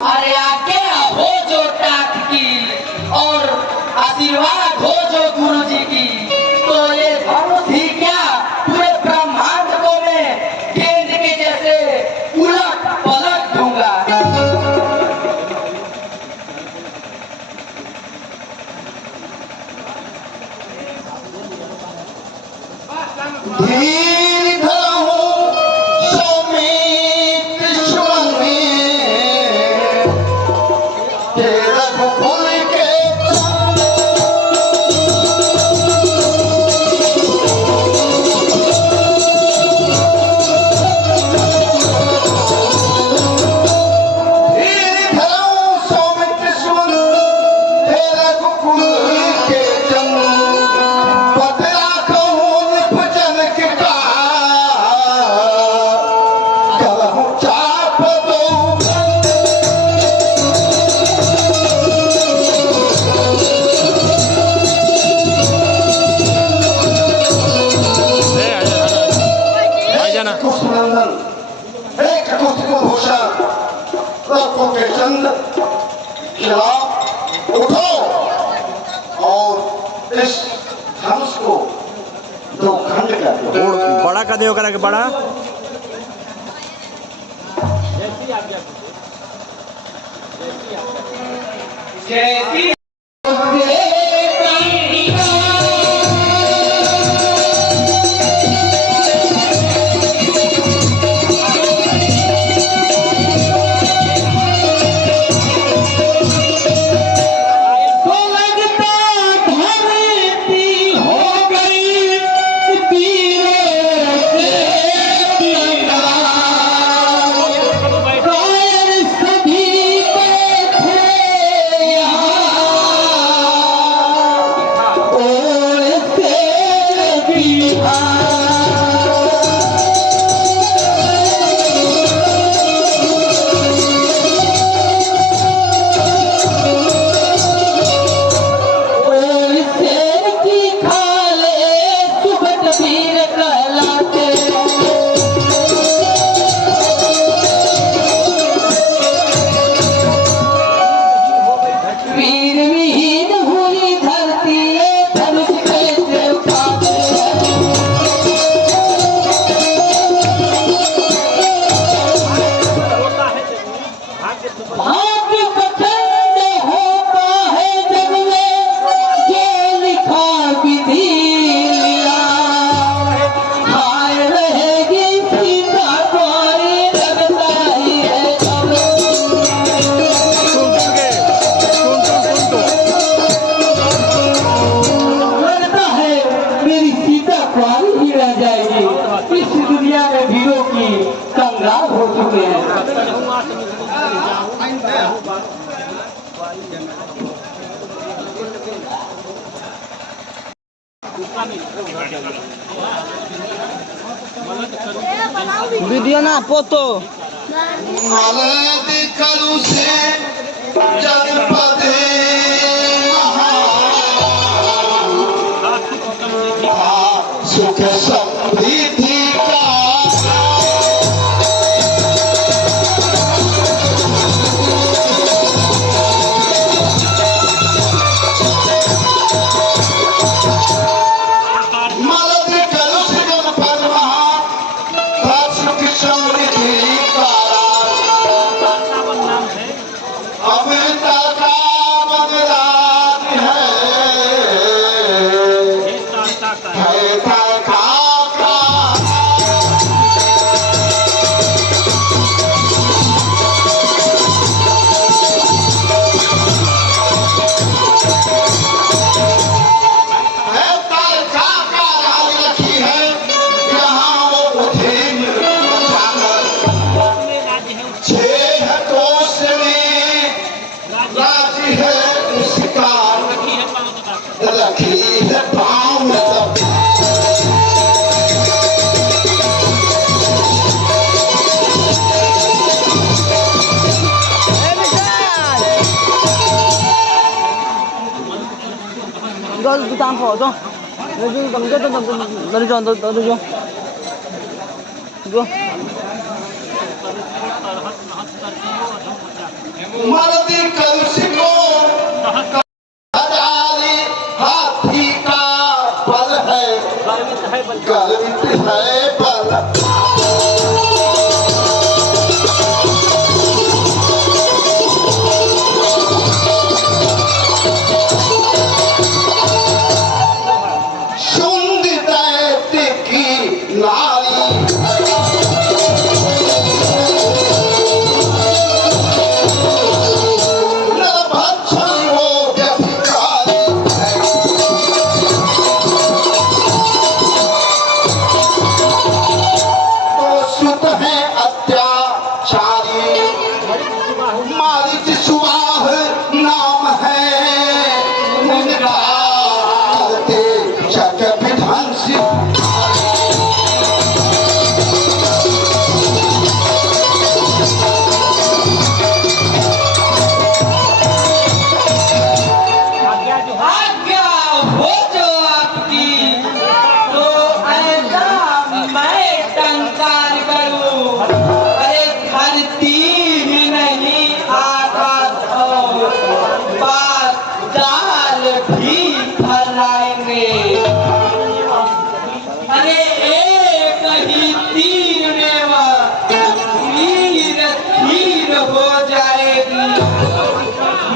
अरे आज्ञा हो जो टाक की और आशीर्वाद हो जो गुरु जी की, तो ये धनुष ही क्या पूरे ब्रह्मांड को मैं गेंद के जैसे उलट पलट दूंगा। के चंद खिलाफ उठो और इस धनुष को दो खंड कर दो। बड़ा का देव करा के बड़ा जैसी वीडियो ना फोटो सुख समृद्धि đi tam phổ cho lấy chứ cầm chết nó đi cho nó đi cho मर्दी कलसी को हजारी हाथी का बल है, गर्वित है बल। सुंद दैत्य की नारी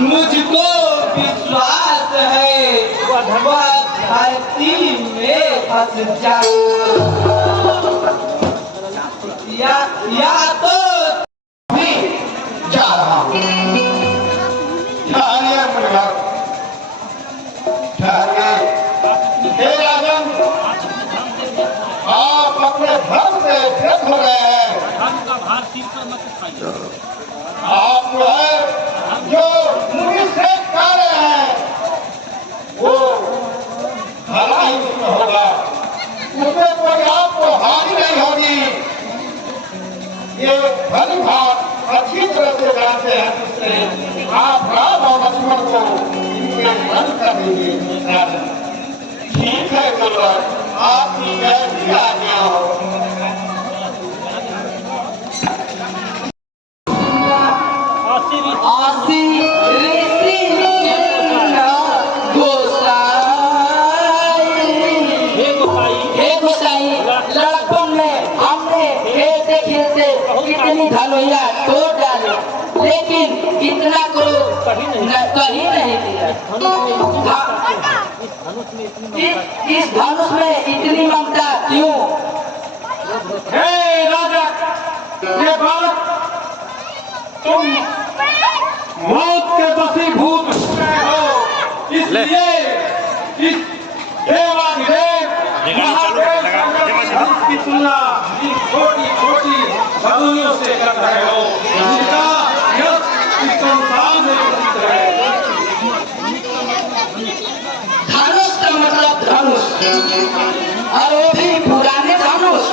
मुझको विश्वास है वह धरती में फंस जाए या तो भी जा रहा हूँ। ठहरिए मुनिवर, ठहरिए। हे राजन, आप अपने धर्म से व्यर्थ हो गए हैं। आप जो है जो मुनि से कार्य है वो भला ही उसमें होगा, उसमें कोई आपको हानि नहीं होगी। ये भली बात अच्छी तरह से जानते हैं उससे आप राम और लक्ष्मण को इनके मन कर दीजिए। ठीक है गुरुवर, आपकी कैसी आज्ञा हो। लड़कपन में हमने खेलते खेलते कितनी धलोइया तोड़ डाली, लेकिन इतना क्रोध कहीं नहीं दिया। इस धनुष में इतनी ममता क्यों? हे राजा, ये बालक तुम मौत के वशीभूत हो गए हो, इसलिए इस देवाधिदेव महादेव की तुलना इन छोटी छोटी भगोइयों से कर रहे हो, जिनका यश इस संसार में प्रसिद्ध है। धनुष का मतलब धनुष, और वो भी पुराने धनुष।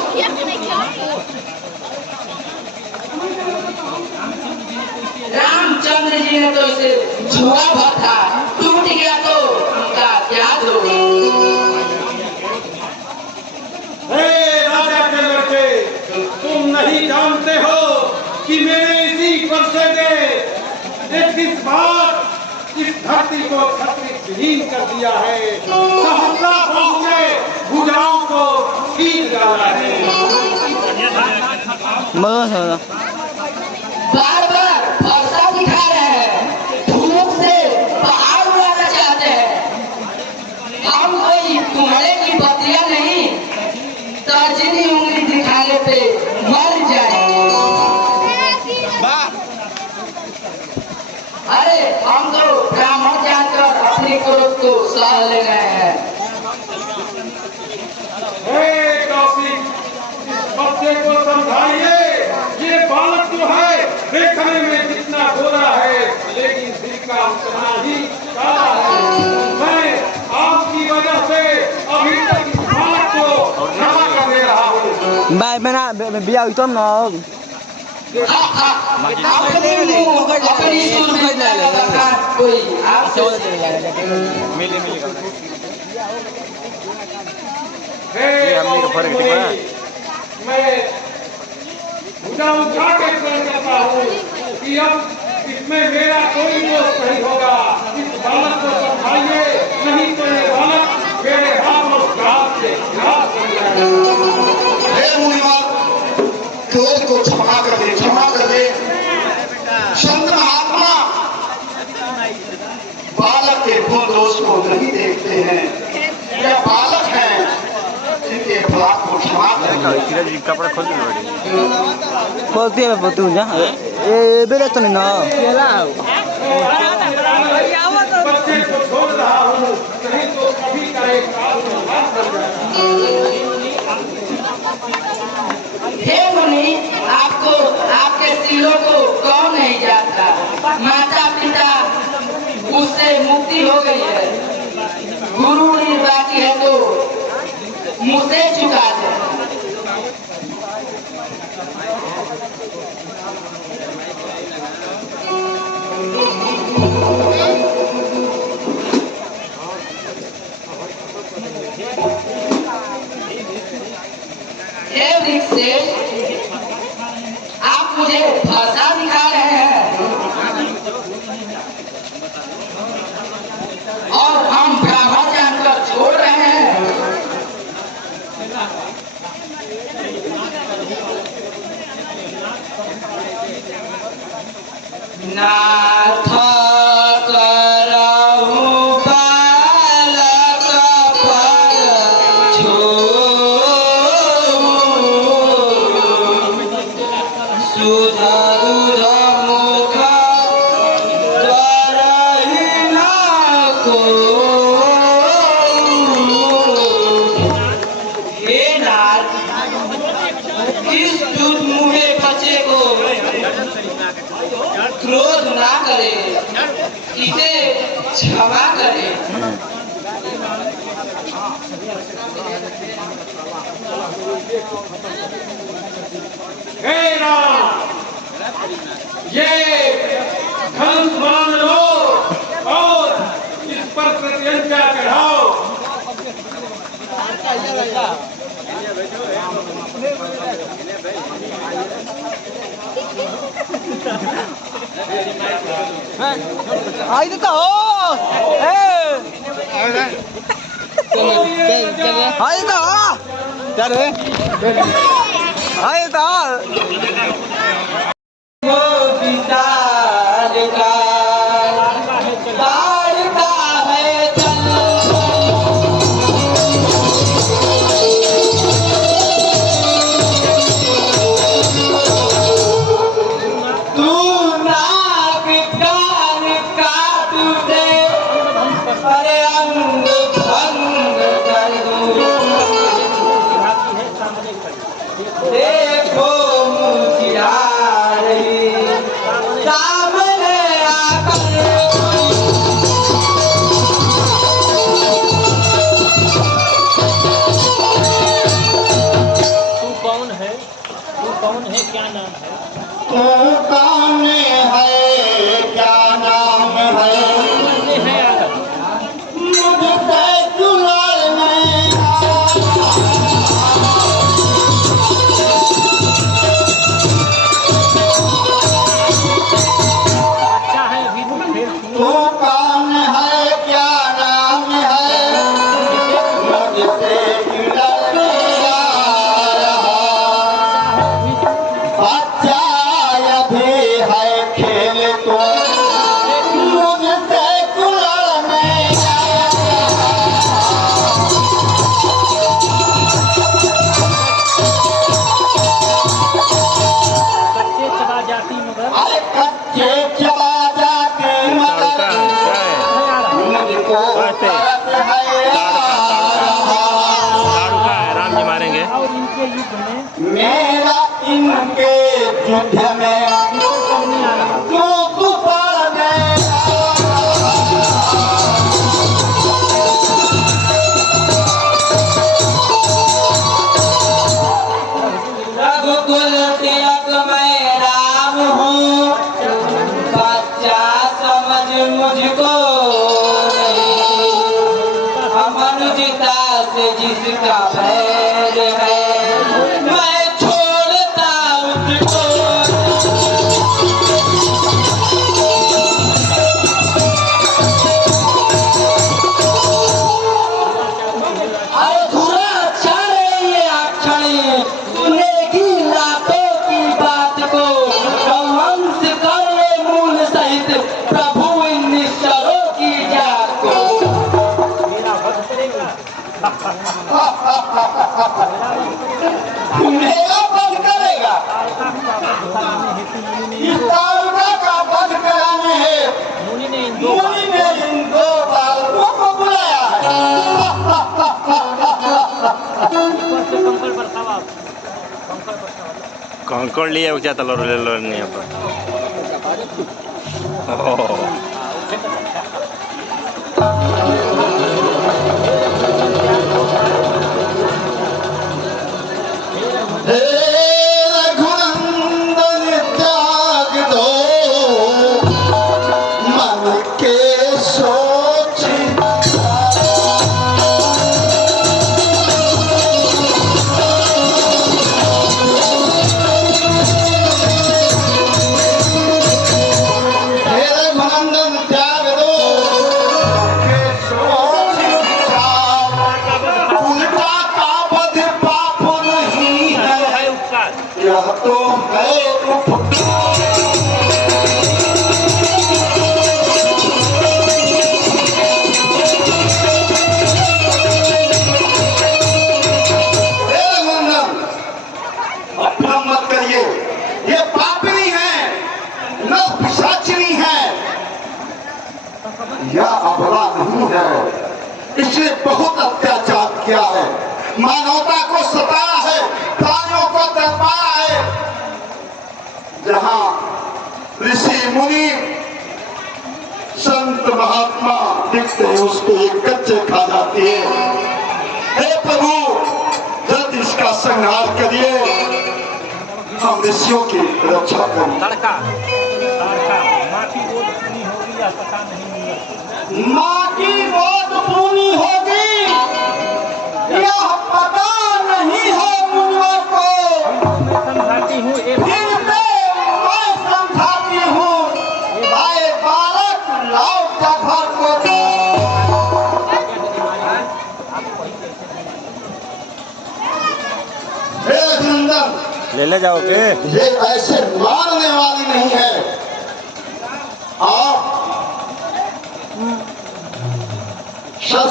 रामचंद्र जी ने तो इसे छुआ भर था, टूट गया तो उनका क्या दो। राजा के लड़के, तुम नहीं जानते हो कि मेरे इसी वर्षे ने इस बार इस धरती को क्षत्रिय विहीन कर दिया है, सहस्रा बाहु ने भुजाओं को छीन डाला है। बार बार फरसा दिखा रहे हैं, धूप से पहाड़ उड़ाना चाहते हैं। हम कोई तुम्हारे की बतिया नहीं, तर्जनी उंगली दिखाने पे मर जाएंगे। अरे हम तो ब्राह्मण जानकर अपने क्रोध को सह ले गए हैं। बच्चे को समझाइए, ये बालक जो है देखने में कितना गोरा है, लेकिन दिल का उतना ही काला है। मैं आपकी वजह से अभी तक इस बालक को क्षमा कर दे रहा हूँ। Bài bên nào biểu tôm nó अपनी सुरक्षा का कोई आपसे मैं भुजा उठा के प्रण करता हूँ कि अब इसमें क्षमा कर दे, क्षमा कर दे। संत महात्मा बालक के गुण दोष को नहीं देखते हैं। यह बालक हैं, इनके अपराध को क्षमा कर दे। कपड़ा खोल खोलती है तू जा ए बेरे तो नहीं ना बच्चे को छोड़ रहा हूँ, नहीं तो कभी का एक काल में बात कर जाएगा। हे मुनि, आपको आपके सिलों को कौन नहीं जानता। माता पिता उससे मुक्ति हो गई है, गुरु ऋण बाकी है तो मुझसे चुका दे। हे वृक्ष, आप मुझे भाषा दिखा रहे हैं और हम ब्राह्मण जानकर छोड़ रहे हैं। नाथ करहु बालक पर सुध दूध मुख करहि न कोई। हे नाथ, इस दूध मुहे बच्चे को क्रोध ना करे, इसे क्षमा करे। हे राम, ये धनुष मान लो और इस पर प्रत्यंचा चढ़ाओ। आई तो आई तो क्या रे आई तो वो विशाल बाढ़ता है जल, तू नाक कान काट दे, अरे अंग भंग कर दो। देखो मुझियारी सामने आकर, तू कौन है? तू कौन है? क्या नाम है? तू कौन है, क्या नाम है? कितने हैं आदम? मुझसे दुलार में अच्छा है, अभी तो फिर तू कौन है, क्या नाम है? मुझसे दुलार में आ रहा बच्चा अभी है खेल तो मुझसे दुलार में बच्चे चला जाती मगर अरे कच्चे चला जाते मगर मुझको तरस है झाड़ू का है, राम जी मारेंगे। और इनके युद्ध में मेरा इनके युद्ध में तू कुपाल में रघुकुल तिलक मैं राम हूँ, बच्चा समझ मुझको नहीं। मनुजता से जिसका बैर है, मैं छोड़ता उसको। अरे धुरा अच्छा नहीं है, अक्षणी सुनेगी लातों की बात Concordia o क्या तलवार ले लो नहीं apa. Oh. हे रघुनंदन त्याग दो मन के सोच हे रघुनंदन त्याग दो के सोच विचार उल्टा का बध पाप नहीं है है उपकार यह तो है उपकार हे रघुनंदन, अपना मत करिए, ये पापिनी है न पिशाचिनी है, यह अबला नहीं है। इसने बहुत अत्याचार किया है, मानवता को सताया है, प्राणियों को तड़पाया है। जहां ऋषि मुनि संत महात्मा दिखते हैं उसको ये कच्चे खा जाती है। हे प्रभु, जल्द इसका संहार करिए, हम ऋषियों की रक्षा करें। तड़का तड़का माँ की गोद सुनी होगी या पता नहीं मुझे माँ की गोद पूरी होगी यह पता नहीं है मुनियों को। मैं समझाती हूँ एक फिर मैं समझाती हूँ, आए बालक लाओ जफर को। हे रघुनंदन, ले जाओगे ये ऐसे मारने वाली नहीं है। आप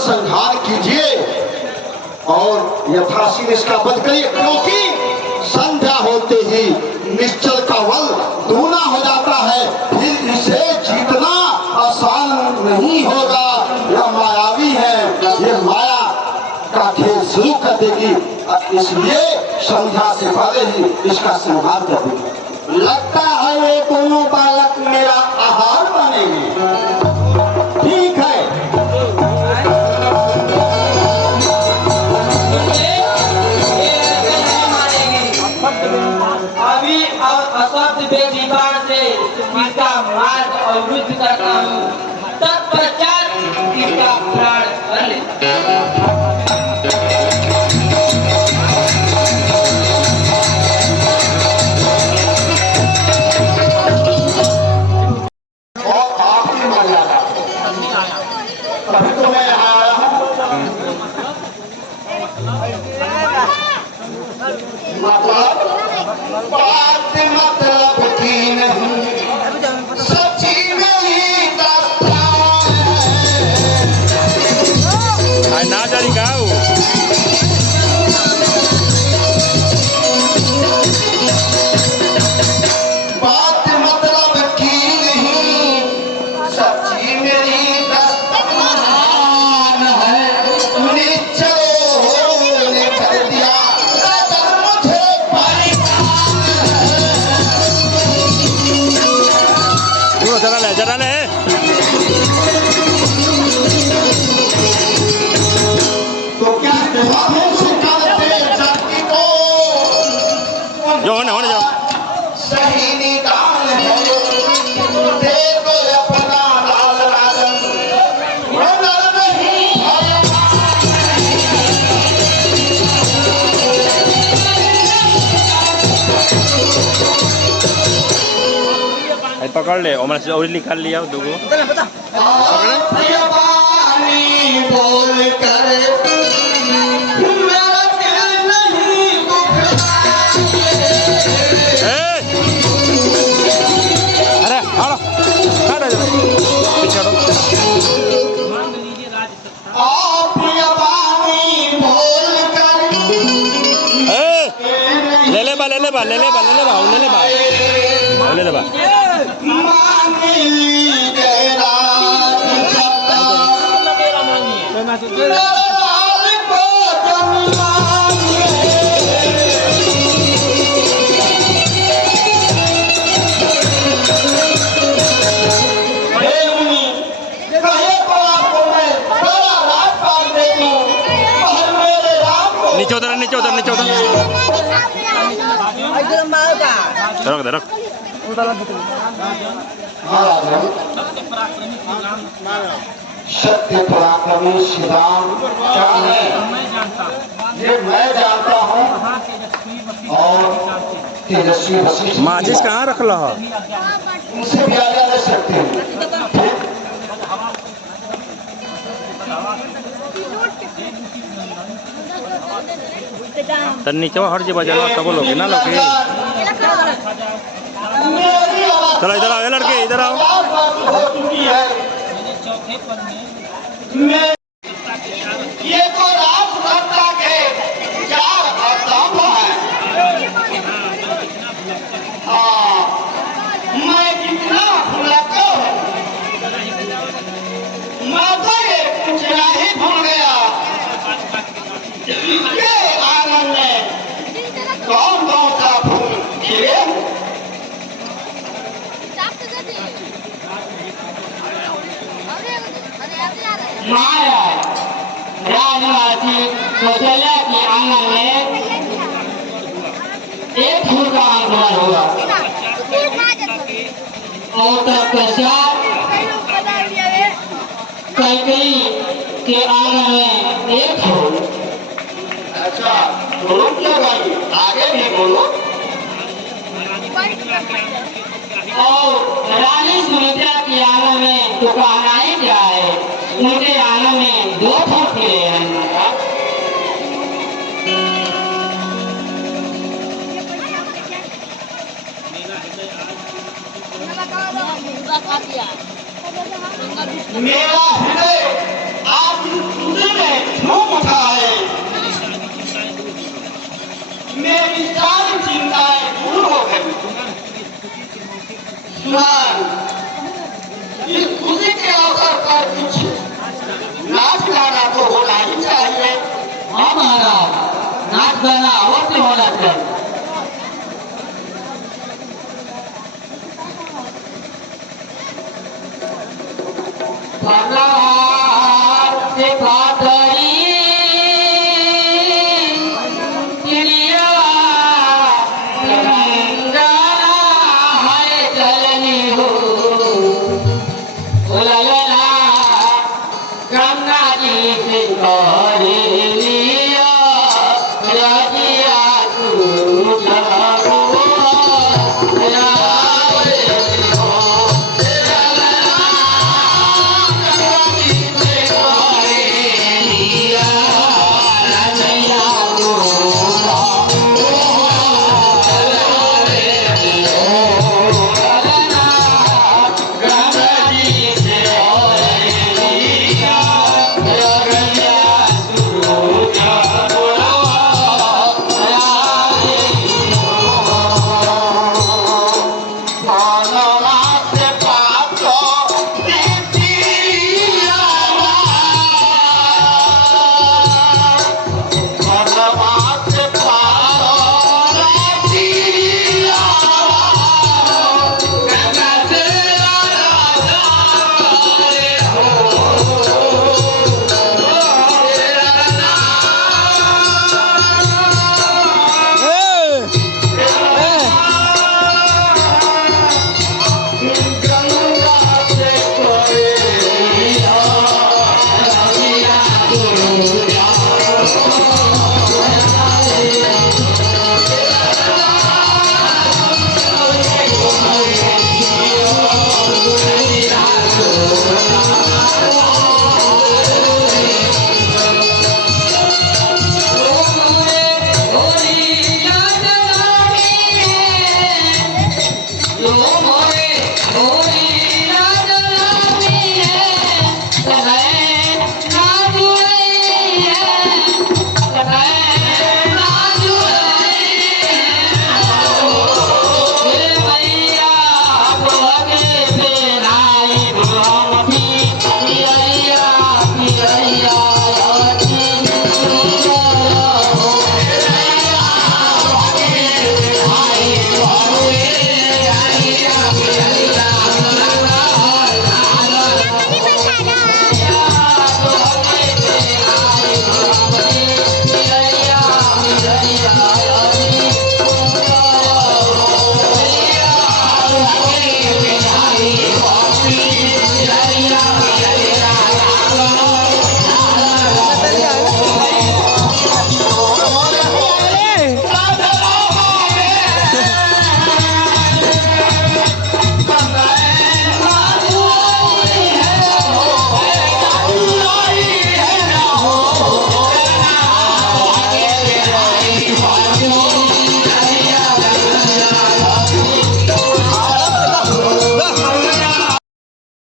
संहार कीजिए और यथाशीघ्र इसका वध करिए, क्योंकि संध्या होते ही निश्चल का बल दूना हो जाता है। फिर इसे जीतना आसान नहीं होगा। यह मायावी है, ये माया का खेल शुरू कर देगी, इसलिए संध्या से पहले ही इसका संहार कर देगी। लगता है ये दोनों बालक मेरा आहार बनेंगे। ठीक है, अभी अशब्द बेदीवार से इसका मार्ग अवरुद्ध करता हूँ, तत्पश्चात इसका प्राण कर ले। और आपकी मर्यादा तभी तो मैं यहाँ आया हूँ। मतलब बात मतलब की नहीं, सच्ची नहीं दास्तान है। ना जारी गाओ बात मतलब की नहीं, सच्ची मेरी दास्तान है। निश्चय कर दिया अगर मुझे जरा ले तो क्या जवाबों से करते जाति को जो होने जाओ सही निदान है। देखो अपना लाल राजन नजर नहीं आया। पकड़ ले और मैंने और निकाल लिया दोगो प्रियवाणी बोल कर मेरा दिल नहीं अरे हटो पीछे हटो मांग लीजिए राज सत्ता प्रियवाणी बोल कर ले ले बा मांगी तेरा सत्ता मेरा लाल को जब मांगे नीचे उतर नीचे उतर नीचे उतर रख दे रख सत्य पराक्रमी श्री राम क्या है ये मैं जानता हूँ और तेजस्वी वशिष्ठ माचिस कहाँ रख लो उनसे भी आगे रह सकते हैं। तो नीचे हर जी बजा लो सब लोग ना लोग मेरी आवाज़ चलो इधर आओ ये लड़के इधर आओ हो चुकी है। मैं ये तो राजसत्ता के चार स्तंभ है। हाँ, मैं कितना भुलक्कड़ हूँ, मैं तो ये पूछना ही भूल गया इसके आंगन में कौन कौन सा फूल खिले हैं? महाराज राजवासी कौशल्या के आंगन में एक फूल का आगमन हुआ और तत्पश्चात कैकेयी के आंगन में एक फूल। अच्छा बोलो क्या भाई आगे भी बोलो। और रानी सुमित्रा के आंगन में तो कहना ही क्या है, उनके आंगन में 2 फूल खिले हैं। मेरा हृदय आप खुशी में झूम उठा है, मेरी सारी चिंताएं दूर हो गई। इस खुशी के अवसर पर कुछ नाच गाना तो होना ही चाहिए। हाँ महाराज, नाच गाना अवश्य होना चाहिए। पहला